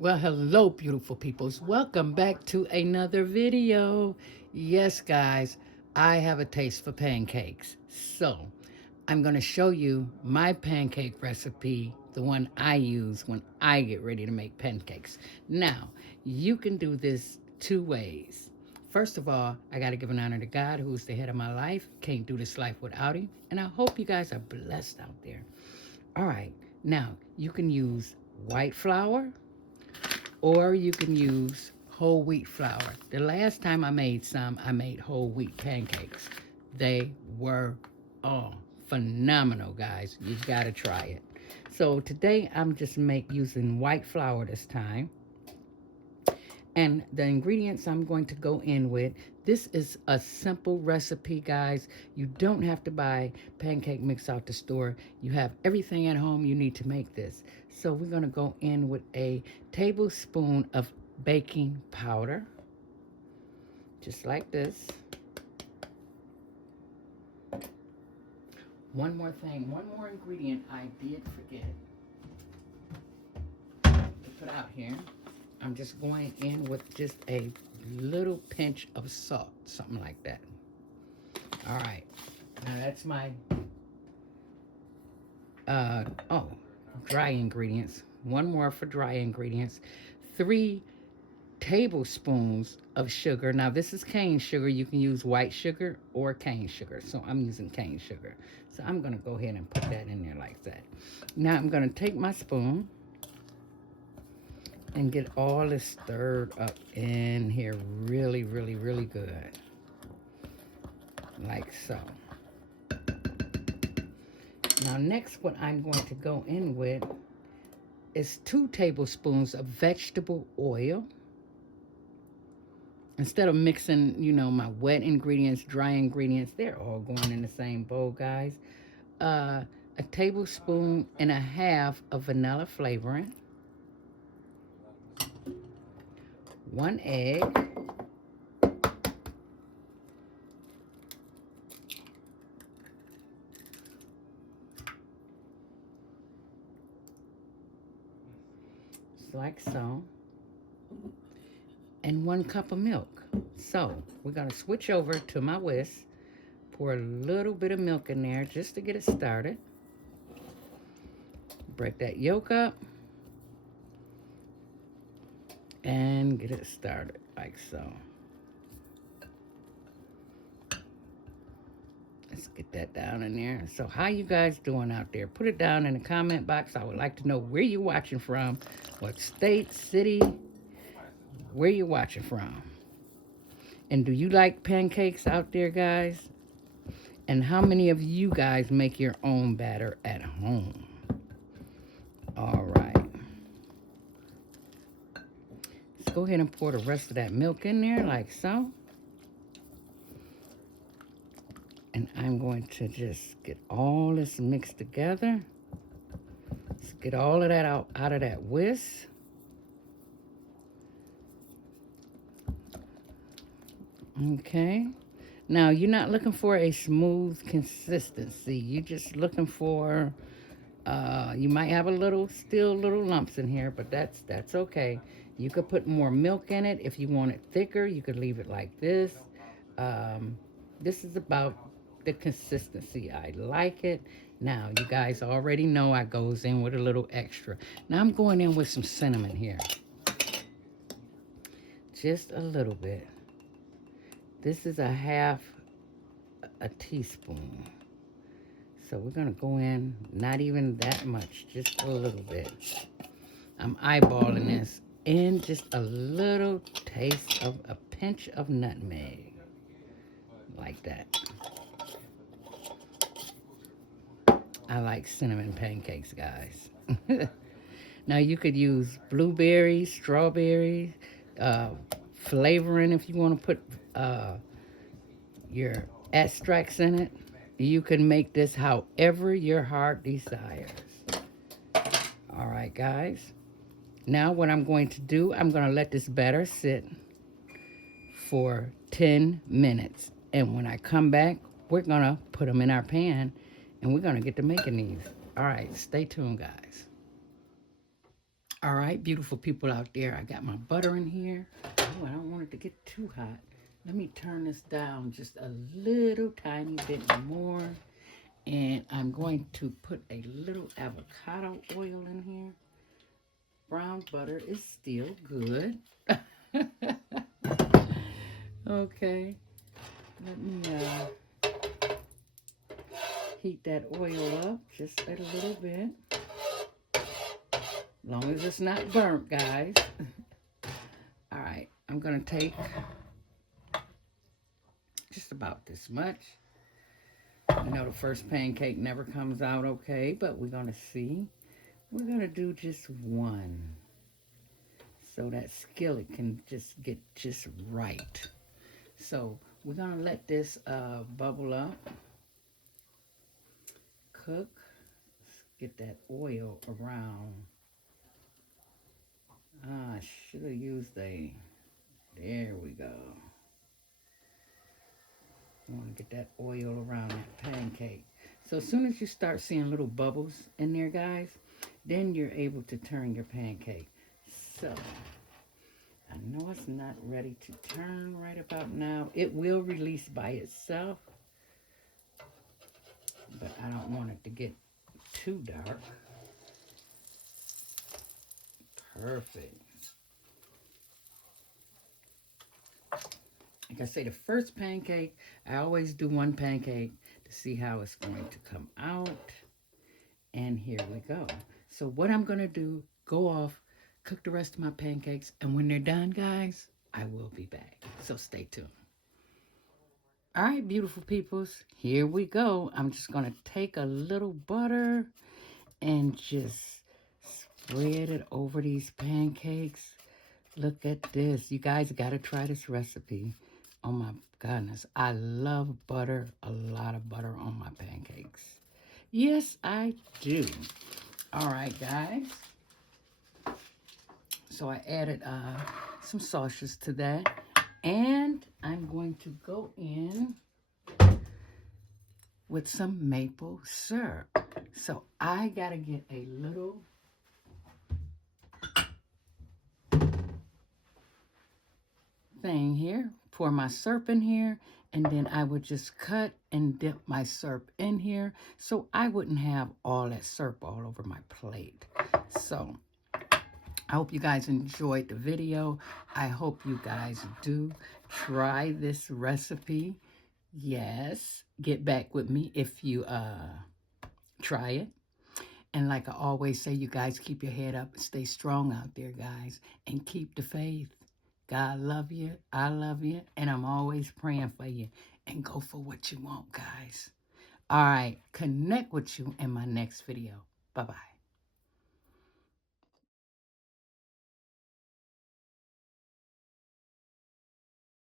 Well, hello, beautiful peoples. Welcome back to another video. Yes, guys, I have a taste for pancakes. So, I'm going to show you my pancake recipe, the one I use when I get ready to make pancakes. Now, you can do this two ways. First of all, I got to give an honor to God, who's the head of my life. Can't do this life without him. And I hope you guys are blessed out there. All right, now you can use white flour or you can use whole wheat flour. The last time I made some, I made whole wheat pancakes. They were phenomenal, guys. You gotta try it. So today I'm just using white flour this time. And the ingredients I'm going to go in with, this is a simple recipe, guys. You don't have to buy pancake mix out the store. You have everything at home you need to make this. So we're going to go in with a tablespoon of baking powder, just like this. One more thing, one more ingredient I did forget to put out here. I'm just going in with just a little pinch of salt, something like that. All right, now that's my dry ingredients. One more for dry ingredients. 3 tablespoons of sugar. Now this is cane sugar. You can use white sugar or cane sugar. So I'm using cane sugar. So I'm gonna go ahead and put that in there like that. Now I'm gonna take my spoon and get all this stirred up in here really, really, really good. Like so. Now next, what I'm going to go in with is 2 tablespoons of vegetable oil. Instead of mixing, my wet ingredients, dry ingredients, they're all going in the same bowl, guys. A tablespoon and a half of vanilla flavoring. 1 egg. Just like so. And 1 cup of milk. So we're going to switch over to my whisk. Pour a little bit of milk in there just to get it started. Break that yolk up. And get it started like so. Let's get that down in there. So how you guys doing out there? Put it down in the comment box. I would like to know where you're watching from, what state, city, where you're watching from. And do you like pancakes out there, guys? And how many of you guys make your own batter at home? All right. Let's go ahead and pour the rest of that milk in there like so. And I'm going to just get all this mixed together. Let's get all of that out of that whisk. Okay. Now, you're not looking for a smooth consistency. You're just looking for, you might have still little lumps in here, but that's okay. You could put more milk in it. If you want it thicker, you could leave it like this. This is about the consistency. I like it. Now, you guys already know I goes in with a little extra. Now, I'm going in with some cinnamon here. Just a little bit. This is a half a teaspoon. So we're going to go in, not even that much, just a little bit. I'm eyeballing this. And just a little taste of a pinch of nutmeg. Like that. I like cinnamon pancakes, guys. Now you could use blueberries, strawberries, flavoring if you want to put your extracts in it. You can make this however your heart desires. All right, guys. Now what I'm going to do, I'm going to let this batter sit for 10 minutes. And when I come back, we're going to put them in our pan and we're going to get to making these. All right, stay tuned, guys. All right, beautiful people out there, I got my butter in here. Oh, I don't want it to get too hot. Let me turn this down just a little tiny bit more. And I'm going to put a little avocado oil in here. Brown butter is still good. Okay, let me heat that oil up just a little bit. As long as it's not burnt, guys. All right, I'm gonna take just about this much. You know, the first pancake never comes out okay, but we're gonna see. We're gonna do just one, so that skillet can just get just right. So we're gonna let this bubble up, cook. Let's get that oil around. I should have used a, there we go. I want to get that oil around that pancake. So as soon as you start seeing little bubbles in there, guys, then you're able to turn your pancake. So I know it's not ready to turn right about now. It will release by itself, but I don't want it to get too dark. Perfect. Like I say, the first pancake, I always do one pancake to see how it's going to come out. And here we go. So what I'm going to do, go off, cook the rest of my pancakes, and when they're done, guys, I will be back. So stay tuned. All right, beautiful peoples, here we go. I'm just going to take a little butter and just spread it over these pancakes. Look at this. You guys got to try this recipe. Oh my goodness. I love butter, a lot of butter on my pancakes. Yes, I do. All right, guys. So I added some sausages to that. And I'm going to go in with some maple syrup. So I got to get a little thing here, pour my syrup in here, and then I would just cut and dip my syrup in here so I wouldn't have all that syrup all over my plate. So I hope you guys enjoyed the video. I hope you guys do try this recipe. Yes, get back with me if you try it. And like I always say, you guys keep your head up and stay strong out there, guys, and keep the faith. God love you, I love you, and I'm always praying for you. And go for what you want, guys. All right, connect with you in my next video. Bye-bye.